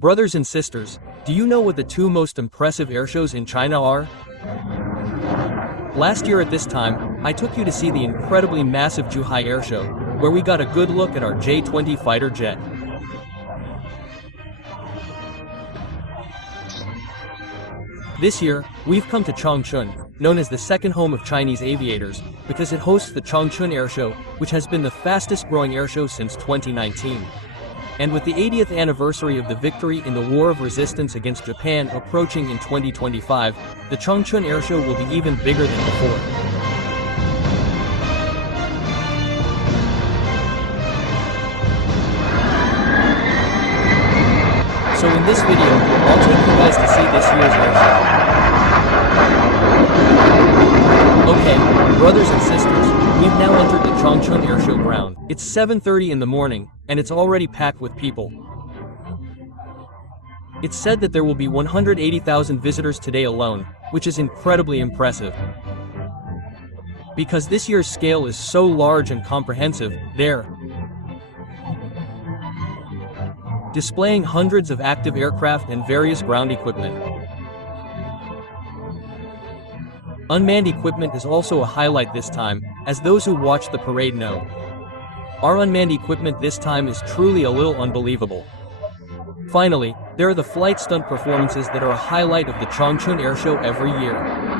Brothers and sisters, do you know what the two most impressive airshows in China are? Last year at this time, I took you to see the incredibly massive Zhuhai Airshow, where we got a good look at our J-20 fighter jet. This year, we've come to Changchun, known as the second home of Chinese aviators, because it hosts the Changchun Airshow, which has been the fastest growing airshow since 2019. And with the 80th anniversary of the victory in the War of Resistance against Japan approaching in 2025, the Changchun Airshow will be even bigger than before. So in this video, I'll take you guys to see this year's airshow. Okay, brothers and sisters, we've now entered the Changchun Airshow ground. It's 7:30 in the morning, and it's already packed with people. It's said that there will be 180,000 visitors today alone, which is incredibly impressive. Because this year's scale is so large and comprehensive, they're displaying hundreds of active aircraft and various ground equipment. Unmanned equipment is also a highlight this time, as those who watch the parade know. Our unmanned equipment this time is truly a little unbelievable. Finally, there are the flight stunt performances that are a highlight of the Changchun Airshow every year.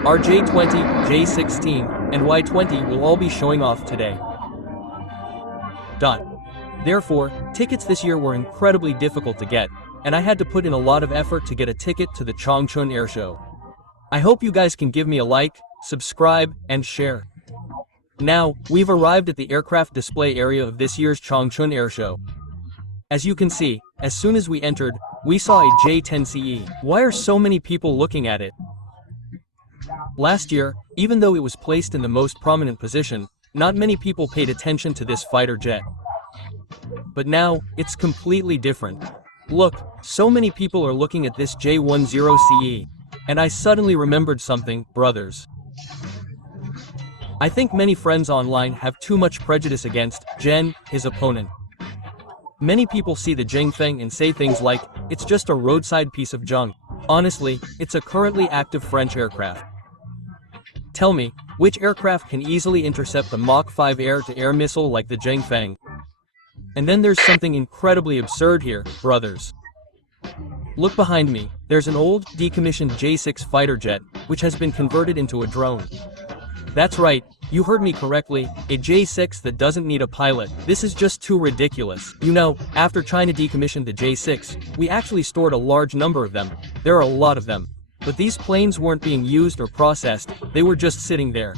Our J-20, J-16, and Y-20 will all be showing off today. Therefore, tickets this year were incredibly difficult to get, and I had to put in a lot of effort to get a ticket to the Changchun Airshow. I hope you guys can give me a like, subscribe, and share. Now, we've arrived at the aircraft display area of this year's Changchun Airshow. As you can see, as soon as we entered, we saw a J-10CE. Why are so many people looking at it? Last year, even though it was placed in the most prominent position, not many people paid attention to this fighter jet. But now, it's completely different. Look, so many people are looking at this J-10CE. And I suddenly remembered something, brothers. I think many friends online have too much prejudice against Jen, his opponent. Many people see the Zhengfeng and say things like, it's just a roadside piece of junk. Honestly, it's a currently active French aircraft. Tell me, which aircraft can easily intercept the Mach 5 air-to-air missile like the Zhengfeng? And then there's something incredibly absurd here, brothers. Look behind me, there's an old, decommissioned J-6 fighter jet, which has been converted into a drone. That's right, you heard me correctly, a J-6 that doesn't need a pilot. This is just too ridiculous. You know, after China decommissioned the J-6, we actually stored a large number of them. There are a lot of them. But these planes weren't being used or processed, they were just sitting there.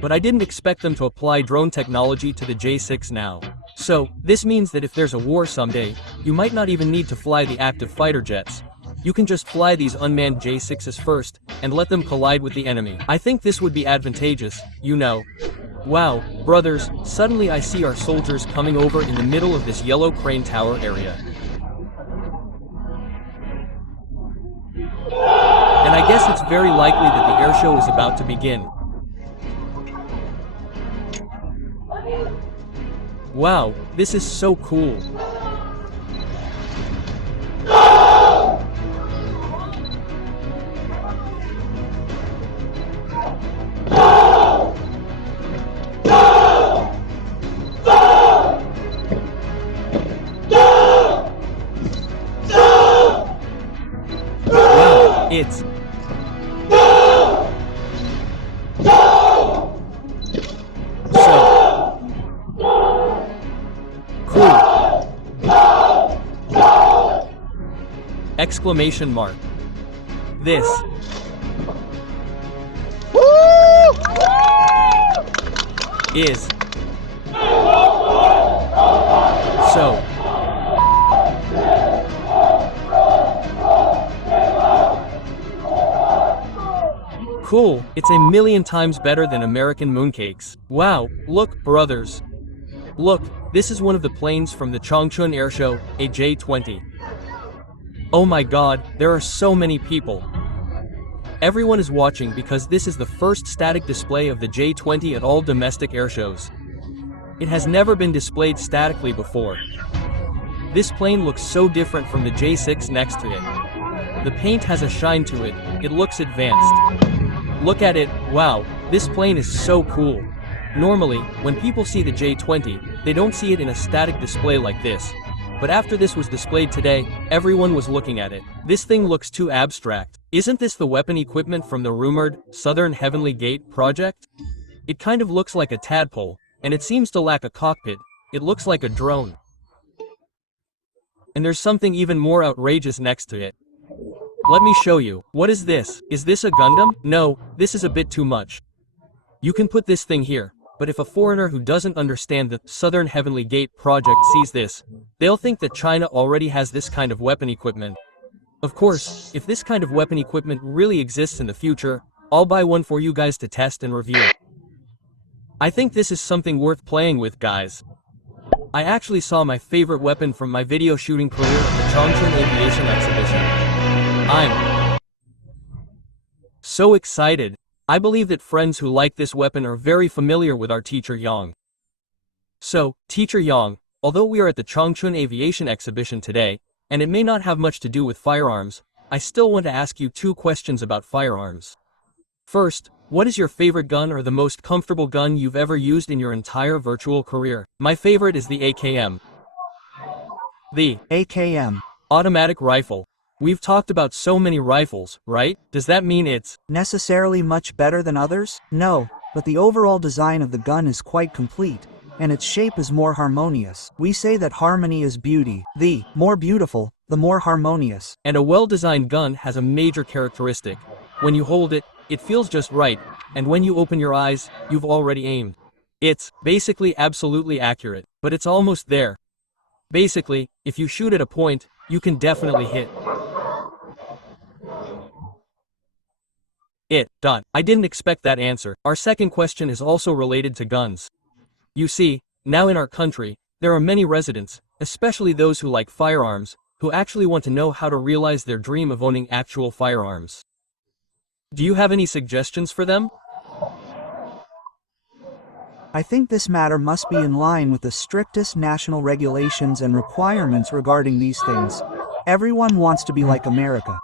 But I didn't expect them to apply drone technology to the J-6 now. So, this means that if there's a war someday, you might not even need to fly the active fighter jets. You can just fly these unmanned J-6s first, and let them collide with the enemy. I think this would be advantageous, you know. Wow, brothers, suddenly I see our soldiers coming over in the middle of this yellow crane tower area. And I guess it's very likely that the airshow is about to begin. Wow, this is so cool. Wow, it's exclamation mark. This is so cool. It's a million times better than American mooncakes. Wow, look, brothers. Look, this is one of the planes from the Changchun Airshow, a J-20. Oh my god, there are so many people. Everyone is watching because this is the first static display of the J-20 at all domestic airshows. It has never been displayed statically before. This plane looks so different from the J-6 next to it. The paint has a shine to it, it looks advanced. Look at it, wow, this plane is so cool. Normally, when people see the J-20, they don't see it in a static display like this. But after this was displayed today, everyone was looking at it. This thing looks too abstract. Isn't this the weapon equipment from the rumored Southern Heavenly Gate project? It kind of looks like a tadpole, and it seems to lack a cockpit. It looks like a drone. And there's something even more outrageous next to it. Let me show you. What is this? Is this a Gundam? No, this is a bit too much. You can put this thing here. But if a foreigner who doesn't understand the Southern Heavenly Gate project sees this, they'll think that China already has this kind of weapon equipment. Of course, if this kind of weapon equipment really exists in the future, I'll buy one for you guys to test and review. I think this is something worth playing with, guys. I actually saw my favorite weapon from my video shooting career at the Changchun Aviation exhibition. I'm so excited. I believe that friends who like this weapon are very familiar with our teacher Yang. So, teacher Yang, although we are at the Changchun Aviation exhibition today, and it may not have much to do with firearms, I still want to ask you 2 questions about firearms. First, what is your favorite gun or the most comfortable gun you've ever used in your entire virtual career? My favorite is the AKM. The AKM. automatic rifle. We've talked about so many rifles, right? Does that mean it's Necessarily much better than others? No, but the overall design of the gun is quite complete, and its shape is more harmonious. We say that harmony is beauty. The more beautiful, the more harmonious. And a well-designed gun has a major characteristic. When you hold it, it feels just right, and when you open your eyes, you've already aimed. It's basically absolutely accurate, but it's almost there. Basically, if you shoot at a point, you can definitely hit it. I didn't expect that answer. Our second question is also related to guns. You see, now in our country, there are many residents, especially those who like firearms, who actually want to know how to realize their dream of owning actual firearms. Do you have any suggestions for them? I think this matter must be in line with the strictest national regulations and requirements regarding these things. Everyone wants to be like America.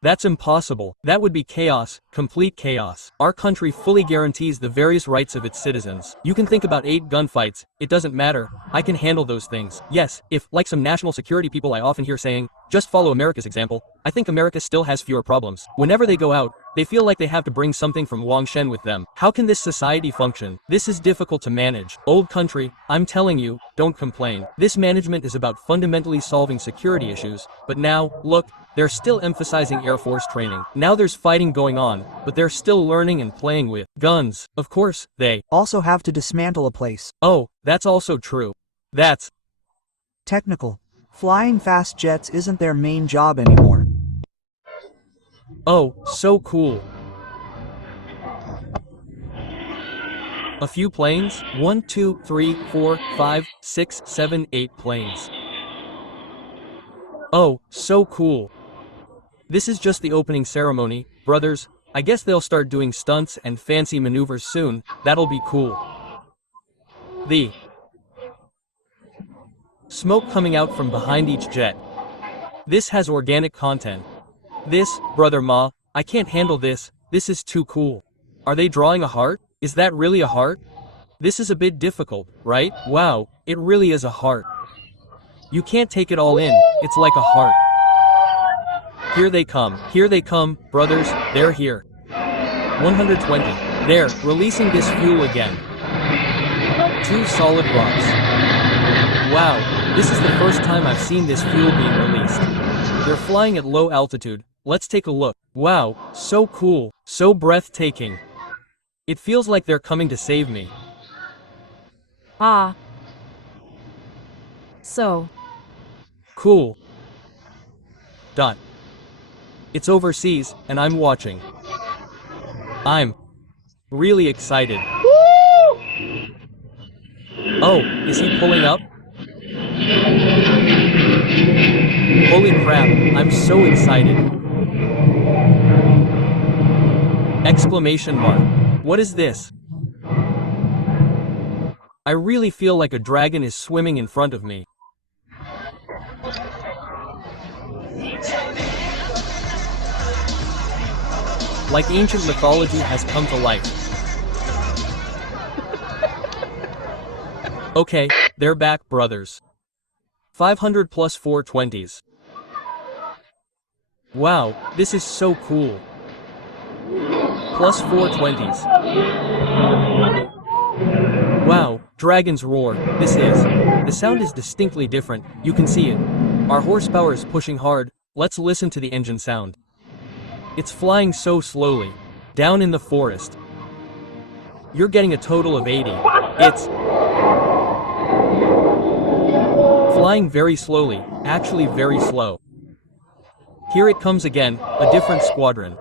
That's impossible. That would be chaos, complete chaos. Our country fully guarantees the various rights of its citizens. You can think about 8 gunfights, it doesn't matter, I can handle those things. Yes, if, like some national security people I often hear saying, just follow America's example, I think America still has fewer problems. Whenever they go out, they feel like they have to bring something from Wangshen with them. How can this society function? This is difficult to manage. Old country, I'm telling you, don't complain. This management is about fundamentally solving security issues, but now, look, they're still emphasizing Air Force training. Now there's fighting going on, but they're still learning and playing with guns. Of course, they Also have to dismantle a place. Oh, that's also true. That's Technical. Flying fast jets isn't their main job anymore. oh, so cool. A few planes? 1, 2, 3, 4, 5, 6, 7, 8 planes. Oh, so cool. This is just the opening ceremony, brothers. I guess they'll start doing stunts and fancy maneuvers soon. That'll be cool. The smoke coming out from behind each jet. This has organic content. This, brother Ma, I can't handle this. This is too cool. Are they drawing a heart? Is that really a heart? This is a bit difficult, right? Wow, it really is a heart. You can't take it all in, it's like a heart. Here they come, brothers, they're here. 120, there, releasing this fuel again. 2 solid rocks. Wow, this is the first time I've seen this fuel being released. They're flying at low altitude, let's take a look. Wow, so cool, so breathtaking. It feels like they're coming to save me. Ah. So. Cool. It's overseas, and I'm watching. I'm really excited. Oh, is he pulling up? Holy crap, I'm so excited. Exclamation mark. What is this? I really feel like a dragon is swimming in front of me. Like ancient mythology has come to life. Okay, they're back, brothers. 500 plus 420s. Wow, this is so cool. Plus 420s. Wow, Dragon's Roar, this is. The sound is distinctly different, you can see it. Our horsepower is pushing hard, let's listen to the engine sound. It's flying so slowly. Down in the forest. You're getting a total of 80. It's flying very slowly, actually very slow. Here it comes again, a different squadron.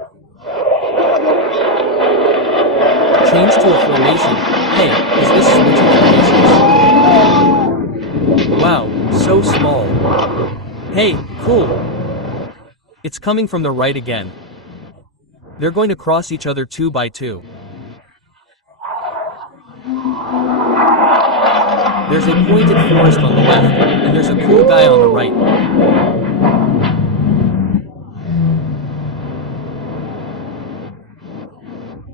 Change to a formation. Hey, is this switching formations? Wow, so small. Hey, cool. It's coming from the right again. They're going to cross each other 2 by 2. There's a pointed forest on the left, and there's a cool guy on the right.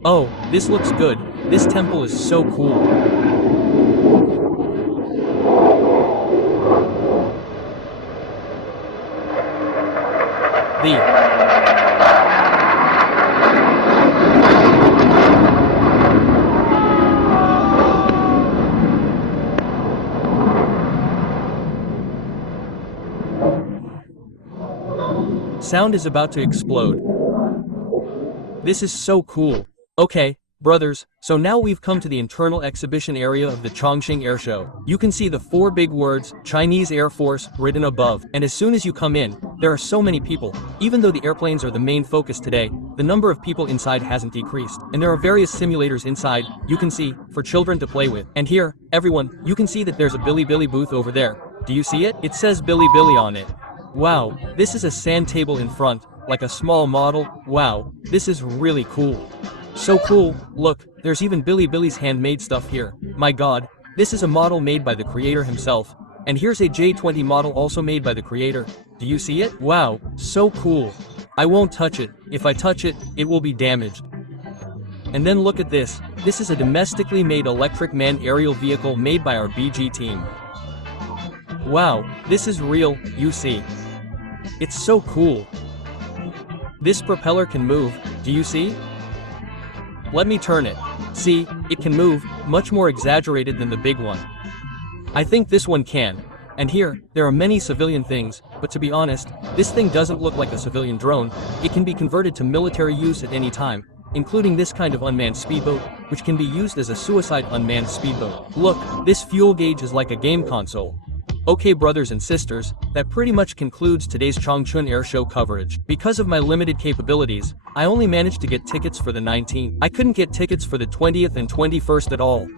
Oh, this looks good. This temple is so cool. Sound is about to explode. This is so cool. Okay, brothers, so now we've come to the internal exhibition area of the Changchun Airshow. You can see the 4 big words, Chinese Air Force, written above. And as soon as you come in, there are so many people. Even though the airplanes are the main focus today, the number of people inside hasn't decreased. And there are various simulators inside, you can see, for children to play with. And here, everyone, you can see that there's a Bilibili booth over there. Do you see it? It says Bilibili on it. Wow, this is a sand table in front, like a small model. Wow, this is really cool. So cool, look, there's even Bilibili's handmade stuff here. My god, this is a model made by the creator himself. And here's a J-20 model also made by the creator. Do you see it? Wow, so cool. I won't touch it. If I touch it, it will be damaged. And then look at this. This is a domestically made electric manned aerial vehicle made by our BG team. Wow, this is real, you see. It's so cool. This propeller can move, do you see? Let me turn it. See, it can move, much more exaggerated than the big one. I think this one can. And here, there are many civilian things, but to be honest, this thing doesn't look like a civilian drone. It can be converted to military use at any time, including this kind of unmanned speedboat, which can be used as a suicide unmanned speedboat. Look, this fuel gauge is like a game console. Okay brothers and sisters, that pretty much concludes today's Changchun Airshow coverage. Because of my limited capabilities, I only managed to get tickets for the 19th. I couldn't get tickets for the 20th and 21st at all.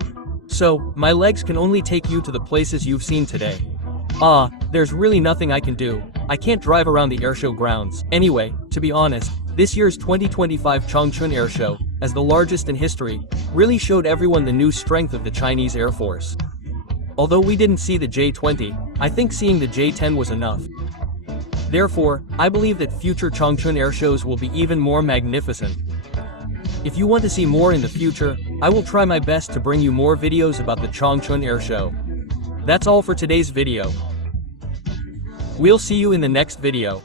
So, my legs can only take you to the places you've seen today. There's really nothing I can do. I can't drive around the airshow grounds. Anyway, to be honest, this year's 2025 Changchun Airshow, as the largest in history, really showed everyone the new strength of the Chinese Air Force. Although we didn't see the J-20, I think seeing the J-10 was enough. Therefore, I believe that future Changchun Airshows will be even more magnificent. If you want to see more in the future, I will try my best to bring you more videos about the Changchun Airshow. That's all for today's video. We'll see you in the next video.